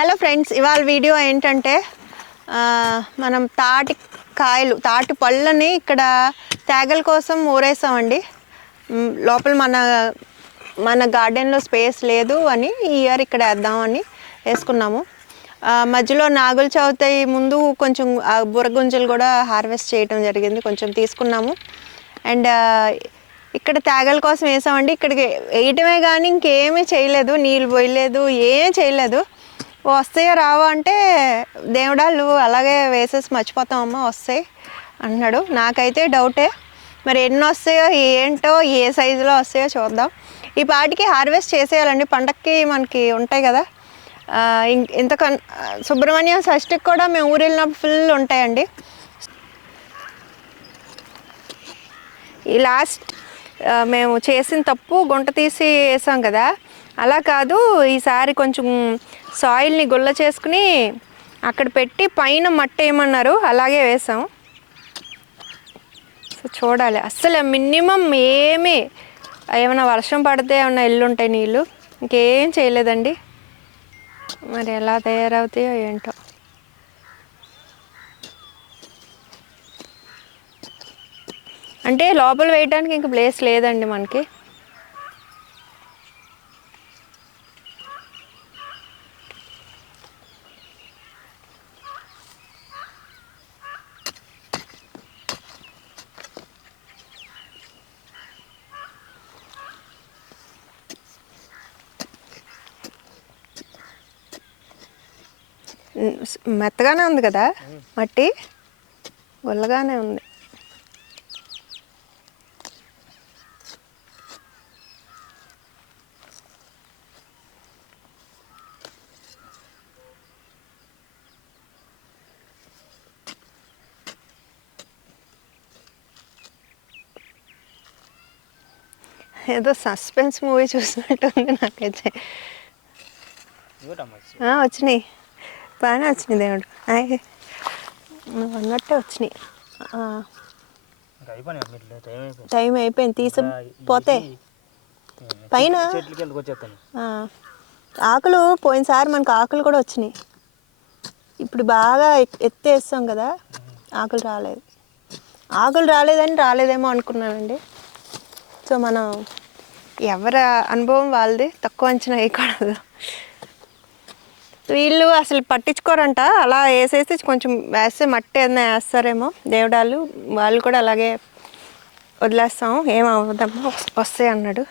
Hello friends ఇవాళ video ఏంటంటే మనం తాటి కాయలు తాటి పళ్ళని ఇక్కడ తేగల కోసం ఊరేసామండి. లోపల మన మన గార్డెన్లో స్పేస్ లేదు అని ఈ ఇయర్ ఇక్కడ వేద్దామని వేసుకున్నాము. మధ్యలో నాగుల చవితి ముందు కొంచెం బుర్రగుంజలు కూడా హార్వెస్ట్ చేయడం జరిగింది కొంచెం తీసుకున్నాము. అండ్ ఇక్కడ తేగల కోసం వేసామండి. ఇక్కడికి వేయటమే కానీ ఇంకేమీ చేయలేదు నీళ్ళు పోయలేదు ఏం చేయలేదు. వస్తాయో రావా అంటే దేవుడా నువ్వు అలాగే వేసేసి మర్చిపోతావమ్మా వస్తాయి అన్నాడు నాకైతే డౌటే మరి ఎన్ని వస్తాయో ఏంటో ఏ సైజులో వస్తాయో చూద్దాం. ఈ పాటికి హార్వెస్ట్ చేసేయాలండి. పండక్కి మనకి ఉంటాయి కదా. ఇంత కన్ సుబ్రహ్మణ్యం షష్ఠికి కూడా మేము ఊరు వెళ్ళినప్పుడు ఫుల్ ఉంటాయండి. ఈ లాస్ట్ మేము చేసిన తప్పు గుంట తీసి వేసాం కదా. అలా కాదు ఈసారి కొంచెం సాయిల్ని గుల్ల చేసుకుని అక్కడ పెట్టి పైన మట్టి వేయమన్నారు అలాగే వేసాం. సో చూడాలి. అస్సలు మినిమం ఏమీ ఏమైనా వర్షం పడితే ఏమైనా ఇల్లు ఉంటాయి నీళ్ళు? ఇంకేం చేయలేదండి. మరి ఎలా తయారవుతాయో ఏంటో. అంటే లోపల వేయడానికి ఇంక ప్లేస్ లేదండి మనకి. మెత్తగానే ఉంది కదా మట్టి గుల్లగానే ఉంది. ఏదో సస్పెన్స్ మూవీ చూసినట్టుంది నాకైతే. వచ్చినాయి. బాగానే వచ్చినాయి దేవుడు. నువ్వు అన్నట్టే వచ్చినాయి. టైం అయిపోయింది. టైం అయిపోయింది. తీసి ఇంకా ఈ- పోతే. ఈ- పైన ఆకులు పోయినసారి మనకు ఆకులు కూడా వచ్చినాయి. ఇప్పుడు బాగా ఎత్- ఎత్తేస్తాం కదా ఆకులు రాలేదు. ఆకులు రాలేదని రాలేదేమో అనుకున్నానండి. సో మనం ఎవరి అనుభవం వాళ్ళది తక్కువ అంచనా వేయకూడదు. వీళ్ళు అసలు పట్టించుకోరంట. అలా వేసేసి కొంచెం వేస్తే మట్టి ఏదైనా వేస్తారేమో. దేవుడాలు వాళ్ళు కూడా అలాగే వదిలేస్తాం. ఏం అవ్వదమ్మా వస్- వస్తాయి అన్నాడు.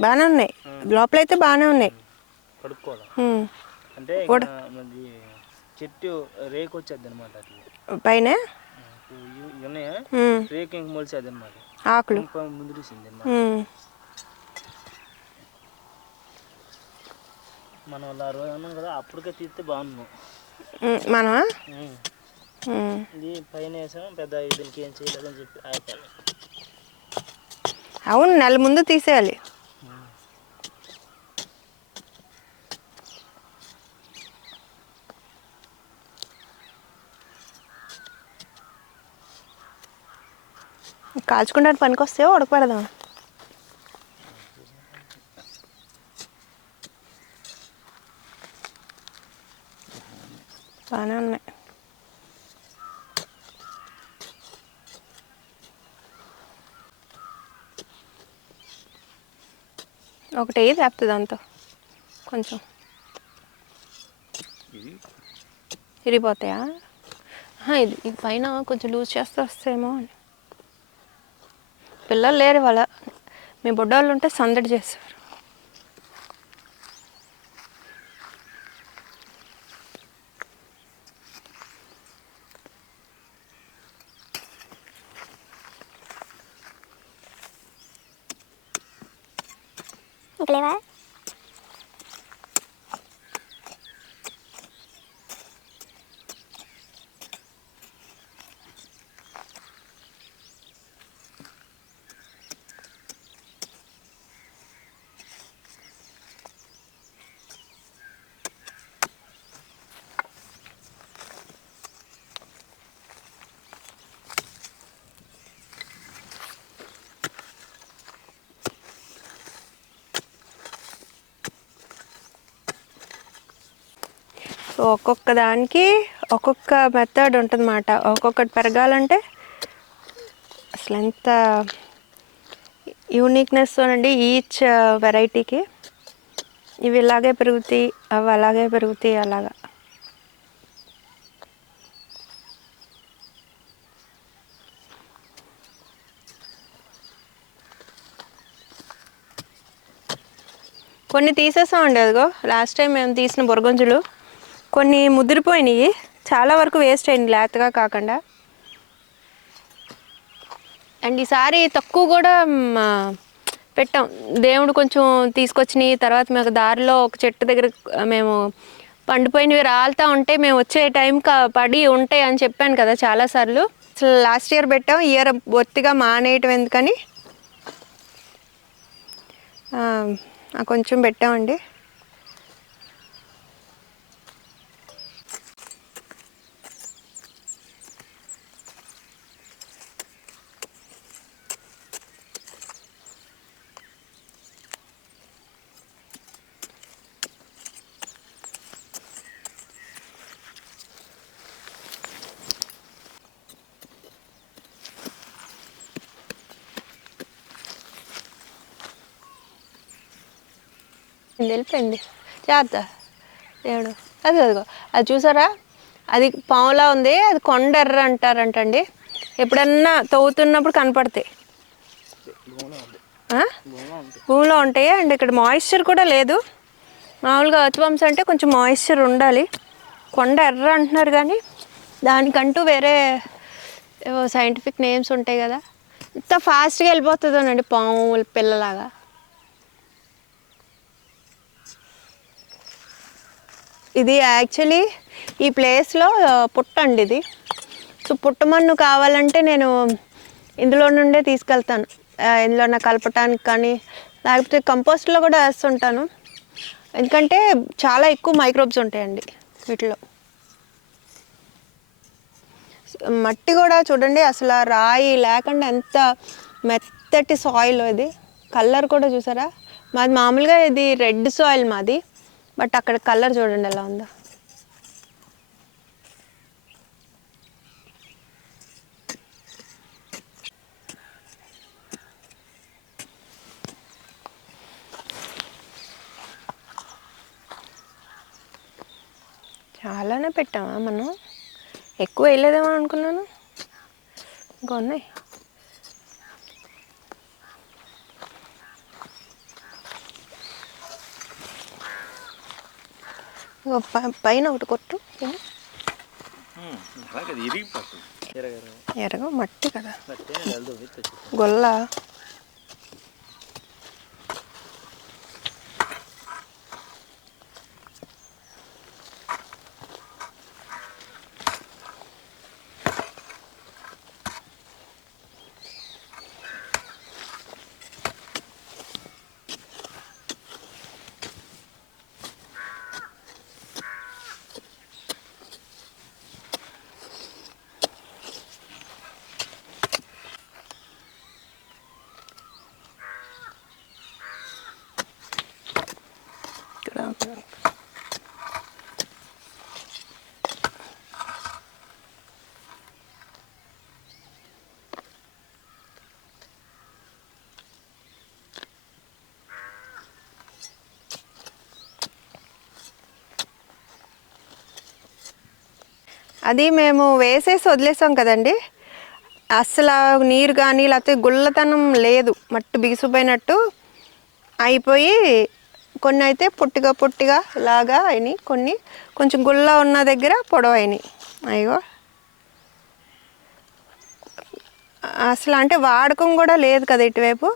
బాగానే ఉన్నాయి. లోపలైతే బాగానే ఉన్నాయి. అంటే చెట్టు రేకు వచ్చేది అనమాట అట్లా పైన రేకు ఇంక మొలిసేది అనమాట ఆకులు. ముదిరిసింది అన్నమాట. ఉమ్, మనం అలా రోజు అన్నాం కదా అప్పటికే తీస్తే బాగున్నాం మనమా. ఉమ్, ఇది పైన వేసాం పెద్ద దీనికి ఏం చేయలేదని చెప్పి అవును నెల ముందు తీసేయాలి. కాల్చుకుంటానికి పనికి వస్తే ఉడకపెడదాం బాగానే ఉన్నాయి. ఒకటి ఏది లేపుతుంది అంతా కొంచెం. ఇరిగిపోతాయా? ఇది ఇది పైన కొంచెం లూజ్ చేస్తే వస్తాయేమో అని. పిల్లలు లేరు వాళ్ళ మీ బుడ్డోళ్ళు ఉంటే సందడి చేసేవారు. ఇంక సో ఒక్కొక్క దానికి ఒక్కొక్క మెథడ్ ఉంటుందన్నమాట. ఒక్కొక్కటి పెరగాలంటే అసలు ఎంత యూనిక్నెస్ అండి ఈచ్ వెరైటీకి ఇవి ఇలాగే పెరుగుతాయి అవి అలాగే పెరుగుతాయి అలాగా. కొన్ని తీసేసామండి అదిగో. లాస్ట్ టైం మేము తీసిన బొరగొంజులు కొన్ని ముదిరిపోయినాయి చాలా వరకు వేస్ట్ అయింది లేతగా కాకుండా. అండ్ ఈసారి తక్కువ కూడా పెట్టాం. దేవుడు కొంచెం తీసుకొచ్చినాయి. తర్వాత మాకు దారిలో ఒక చెట్టు దగ్గర మేము పండిపోయినవి రాలుతూ ఉంటే మేము వచ్చే టైంకి పడి ఉంటాయి అని చెప్పాను కదా చాలాసార్లు. అసలు లాస్ట్ ఇయర్ పెట్టాం. ఇయర్ బొత్తిగా మానేయటం ఎందుకని? కొంచెం పెట్టామండి. ఇది వెళ్ళిపోయింది జాగ్రత్త. దేవుడు. అది అదిగో. అది చూసారా? అది పాములా ఉంది. అది కొండెర్ర అంటారంటండి. ఎప్పుడన్నా తవ్వుతున్నప్పుడు కనపడతాయి. భూమిలో ఉంటాయి. అండ్ ఇక్కడ మాయిశ్చర్ కూడా లేదు. మామూలుగా అతివంశ అంటే కొంచెం మాయిశ్చర్ ఉండాలి. కొండ ఎర్ర అంటున్నారు కానీ దానికంటూ వేరే సైంటిఫిక్ నేమ్స్ ఉంటాయి కదా. ఇంత ఫాస్ట్గా వెళ్ళిపోతుందోనండి పాము పిల్లలాగా. ఇది యాక్చువల్లీ ఈ ప్లేస్లో పుట్ట అండి ఇది. సో పుట్టమన్ను కావాలంటే నేను ఇందులో నుండే తీసుకెళ్తాను. ఇందులో నా కలపటానికి కానీ లేకపోతే కంపోస్ట్లో కూడా వేస్తుంటాను. ఎందుకంటే చాలా ఎక్కువ మైక్రోబ్స్ ఉంటాయండి వీటిలో. మట్టి కూడా చూడండి అసలు ఆ రాయి లేకుండా ఎంత మెత్తటి సాయిల్ ఇది. కలర్ కూడా చూసారా? మాది మామూలుగా ఇది రెడ్ సాయిల్ మాది. బట్ అక్కడ కలర్ చూడండి ఎలా ఉందో. చాలానే పెట్టామా మనం? ఎక్కువ వేయలేదేమో అనుకున్నాను. ఇంకా ఉన్నాయి. పైన ఒకటి కొట్టు. ఎరగ మట్టి కదా. గొల్ల. అది మేము వేసేసి వదిలేసాం కదండి. అసలు నీరు కానీ లేకపోతే గుల్లతనం లేదు. మట్టు బిగిసిపోయినట్టు అయిపోయి కొన్ని అయితే పొట్టిగా పొట్టిగా ఇలాగా అయినాయి. కొన్ని కొంచెం గుల్ల ఉన్న దగ్గర పొడవైనాయి అయ్యో! అసలు అంటే వాడకం కూడా లేదు కదా ఇటువైపు.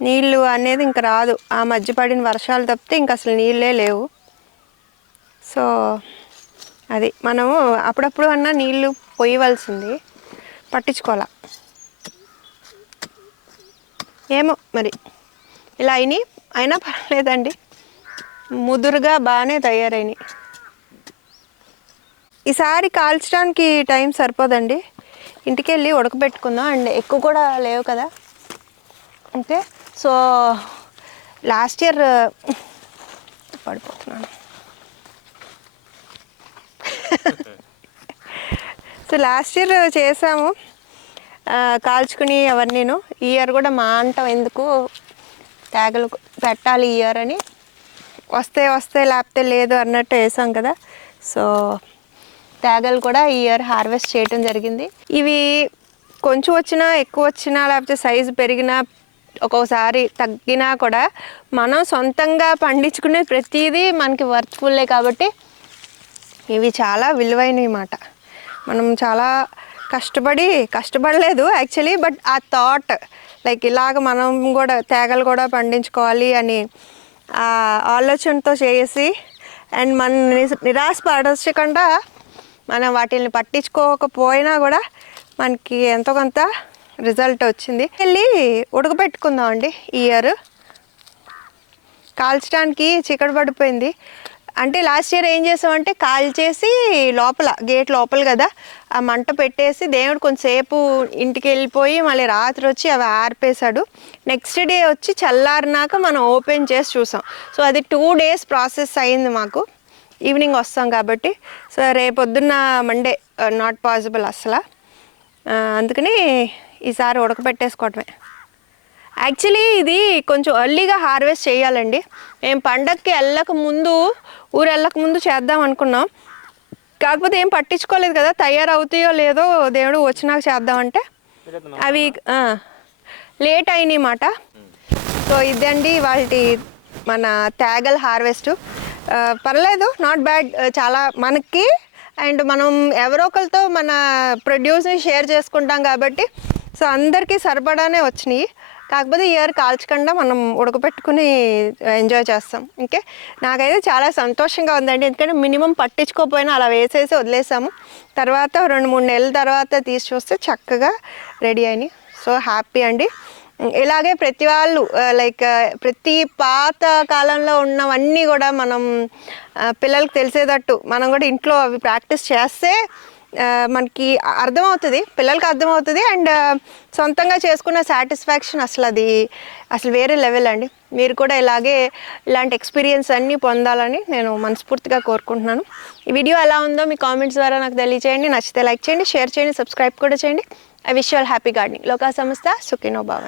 నీళ్ళు అనేది ఇంకా రాదు. ఆ మధ్య పడిన వర్షాలు తప్పితే ఇంక అసలు నీళ్ళే లేవు. సో అది మనము అప్పుడప్పుడు అన్నా నీళ్ళు పోయవలసింది. పట్టించుకోవాలా? ఏమో మరి. ఇలా అయినాయి. అయినా పర్లేదండి ముదురుగా బాగానే తయారైనాయి. ఈసారి కాల్చడానికి టైం సరిపోదండి. ఇంటికి వెళ్ళి ఉడకబెట్టుకుందాం. అండ్ ఎక్కువ కూడా లేవు కదా. ఓకే సో లాస్ట్ ఇయర్ పడిపోతున్నాను. సో లాస్ట్ ఇయర్ చేసాము. కాల్చుకుని అవన్నీను ఈ ఇయర్ కూడా మా అంటాం ఎందుకు తేగలు పెట్టాలి ఈ ఇయర్ అని. వస్తే వస్తే లేకపోతే లేదు అన్నట్టు వేసాం కదా. సో తేగలు కూడా ఈ ఇయర్ హార్వెస్ట్ చేయటం జరిగింది. ఇవి కొంచెం వచ్చినా ఎక్కువ వచ్చినా లేకపోతే సైజు పెరిగినా ఒక్కోసారి తగ్గినా కూడా మనం సొంతంగా పండించుకునే ప్రతిదీ మనకి వర్త్ఫుల్లే కాబట్టి ఇవి చాలా విలువైనవి మాట. మనం చాలా కష్టపడి కష్టపడలేదు యాక్చువల్లీ బట్ ఆ థాట్ లైక్ ఇలాగ మనం కూడా తేగలు కూడా పండించుకోవాలి అని ఆ ఆలోచనతో చేసి అండ్ మన నిరాశపడకుండా మనం వాటిని పట్టించుకోకపోయినా కూడా మనకి ఎంతో కొంత రిజల్ట్ వచ్చింది. వెళ్ళి ఉడకబెట్టుకుందామండి ఈ ఇయర్ కాల్చడానికి చీకటి పడిపోయింది. అంటే లాస్ట్ ఇయర్ ఏం చేసామంటే కాల్చేసి లోపల గేట్ లోపల కదా ఆ మంట పెట్టేసి దేవుడు కొంతసేపు ఇంటికి వెళ్ళిపోయి మళ్ళీ రాత్రి వచ్చి అవి ఆర్పేశాడు. నెక్స్ట్ డే వచ్చి చల్లారినాక మనం ఓపెన్ చేసి చూసాం. సో అది టూ డేస్ ప్రాసెస్ అయింది మాకు. ఈవినింగ్ వస్తాం కాబట్టి. సో రేపొద్దున్న మండే నాట్ పాసిబుల్ అసలు అందుకని ఈసారి ఉడకబెట్టేసుకోవటమే. యాక్చువల్లీ ఇది కొంచెం ఎర్లీగా హార్వెస్ట్ చేయాలండి. మేము పండగకి వెళ్ళక ముందు ఊరు వెళ్ళక ముందు చేద్దాం అనుకున్నాం. కాకపోతే ఏం పట్టించుకోలేదు కదా తయారవుతాయో లేదో దేవుడు వచ్చినాక చేద్దామంటే. అవి లేట్ అయినాయి మాట సో ఇదండి వాటి మన తేగల్ హార్వెస్ట్ పర్లేదు నాట్ బ్యాడ్ చాలా మనకి అండ్ మనం ఎవరో ఒకరితో మన ప్రొడ్యూస్ని షేర్ చేసుకుంటాం కాబట్టి సో అందరికీ సరిపడానే వచ్చినాయి. కాకపోతే ఇయర్ కాల్చకుండా మనం ఉడకపెట్టుకుని ఎంజాయ్ చేస్తాం. ఓకే? నాకైతే చాలా సంతోషంగా ఉందండి. ఎందుకంటే మినిమం పట్టించుకోకపోయినా అలా వేసేసి వదిలేసాము. తర్వాత రెండు మూడు నెలల తర్వాత తీసి చూస్తే చక్కగా రెడీ అయినాయి. సో హ్యాపీ అండి. ఇలాగే ప్రతి వాళ్ళు లైక్ ప్రతి పాత కాలంలో ఉన్నవన్నీ కూడా మనం పిల్లలకు తెలిసేటట్టు మనం కూడా ఇంట్లో అవి ప్రాక్టీస్ చేస్తే మనకి అర్థమవుతుంది పిల్లలకి అర్థమవుతుంది అండ్ సొంతంగా చేసుకున్న సాటిస్ఫాక్షన్ అసలు అది అసలు వేరే లెవెల్ అండి. మీరు కూడా ఇలాగే ఇలాంటి ఎక్స్పీరియన్స్ అన్నీ పొందాలని నేను మనస్ఫూర్తిగా కోరుకుంటున్నాను. ఈ వీడియో ఎలా ఉందో మీ కామెంట్స్ ద్వారా నాకు తెలియచేయండి. నచ్చితే లైక్ చేయండి షేర్ చేయండి సబ్స్క్రైబ్ కూడా చేయండి. I wish all happy gardening. లోకా సంస్థ సుఖినో భావ.